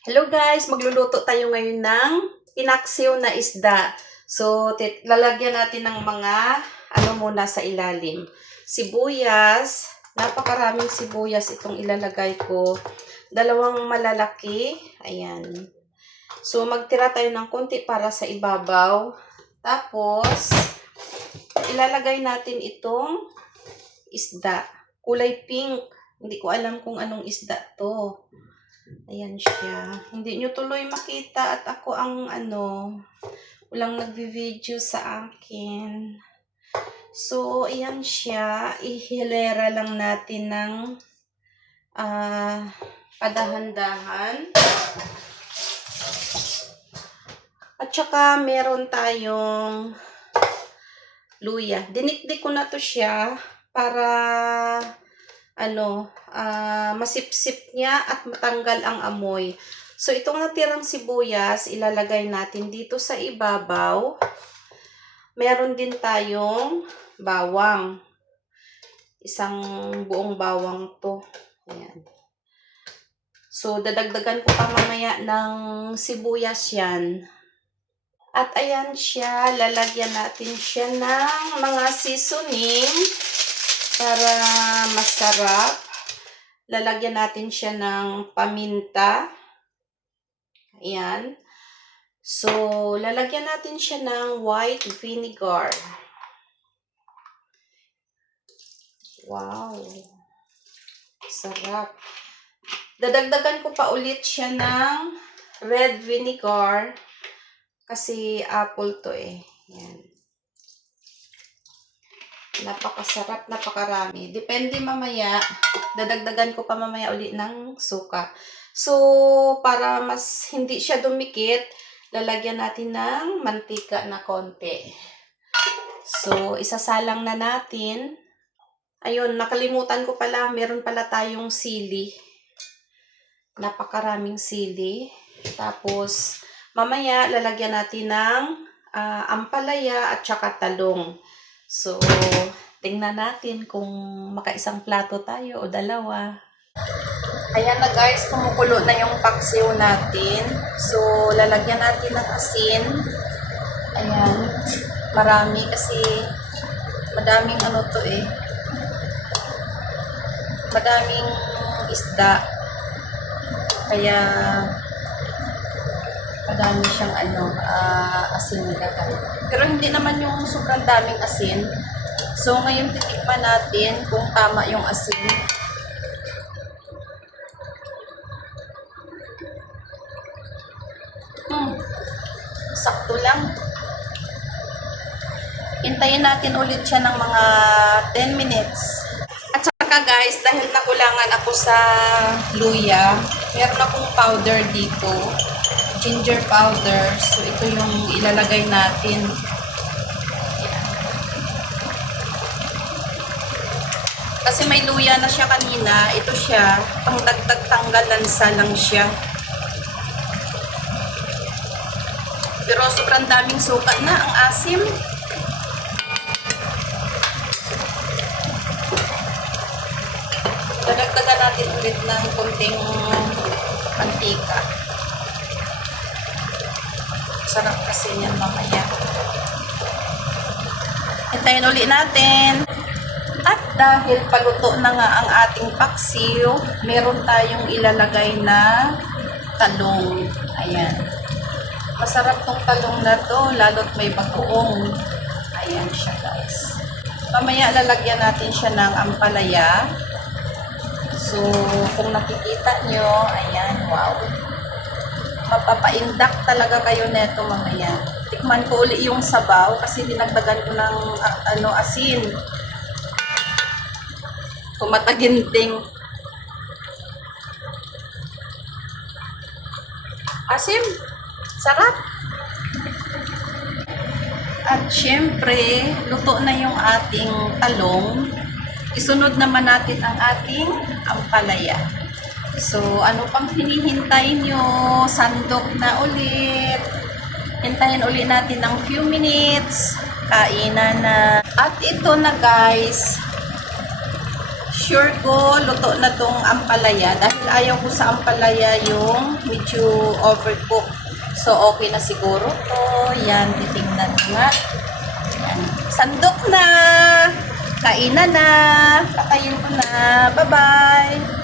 Hello guys, magluluto tayo ngayon ng pinaksiw na isda. So, lalagyan natin ng mga muna sa ilalim. Sibuyas, napakaraming sibuyas itong ilalagay ko. Dalawang malalaki, ayan. So, magtira tayo ng konti para sa ibabaw. Tapos, ilalagay natin itong isda. Kulay pink. Hindi ko alam kung anong isda to. Ayan siya. Hindi nyo tuloy makita at ako ang walang nagvi-video sa akin. So, ayan siya. Ihilera lang natin ng padahan-dahan. At saka meron tayong luya. Dinikdik ko na to siya para masipsip niya at matanggal ang amoy. So, itong natirang sibuyas, ilalagay natin dito sa ibabaw. Meron din tayong bawang. Isang buong bawang to. Ayan. So, dadagdagan ko pa mamaya ng sibuyas yan. At ayan siya, lalagyan natin siya ng mga seasoning para masarap. Lalagyan natin siya ng paminta. Ayan. So, lalagyan natin siya ng white vinegar. Wow. Sarap. Dadagdagan ko pa ulit siya ng red vinegar kasi apple to eh. Ayan. Napakasarap, napakarami. Depende mamaya, dadagdagan ko pa mamaya ulit ng suka. So, para mas hindi siya dumikit, lalagyan natin ng mantika na konti. So, isasalang na natin. Ayun, nakalimutan ko pala, meron pala tayong sili. Napakaraming sili. Tapos, mamaya lalagyan natin ng ampalaya at saka talong. So, tingnan natin kung makaisang plato tayo o dalawa. Ayan na guys, kumukulo na yung paksiw natin. So, lalagyan natin ng asin. Ayan, marami kasi madaming to eh. Madaming isda. Kaya, madami siyang asin nilagay. Pero hindi naman yung sobrang daming asin. So, ngayon titikman natin kung tama yung asin. Sakto lang. Hintayin natin ulit siya ng mga 10 minutes. At saka guys, dahil nakulangan ako sa luya, meron akong powder dito. Ginger powder. So, ito yung ilalagay natin. Ayan. Kasi may luya na siya kanina. Ito siya. Pangdagdag tanggal lansa lang siya. Pero sobrang daming suka na. Ang asim. Dadagdagan natin ulit ng konting mantika. Sarap kasi yan mamaya. Hintayin ulit natin. At dahil paluto na nga ang ating paksiw, meron tayong ilalagay na talong. Ayan. Masarap tong talong na to, lalo't may bagoong. Ayan siya guys. Mamaya lalagyan natin siya ng ampalaya. So, kung nakikita nyo, ayan, wow. Mapapaindak talaga kayo neto mamaya. Tikman ko uli yung sabaw kasi dinagdagan ko ng asin. Tumataginting. Asim. Sarap. At syempre, luto na yung ating talong. Isunod naman natin ang ating ampalaya. So, ano pang hinihintay nyo? Sandok na ulit. Hintayin ulit natin ng few minutes. Kainan na. At ito na guys. sure ko luto na tong ampalaya dahil ayaw ko sa ampalaya yung medyo overcook. So, okay na siguro to. Yan, titingnan nga. Yan. Sandok na! Kainan na! Patayin ko na. Bye-bye!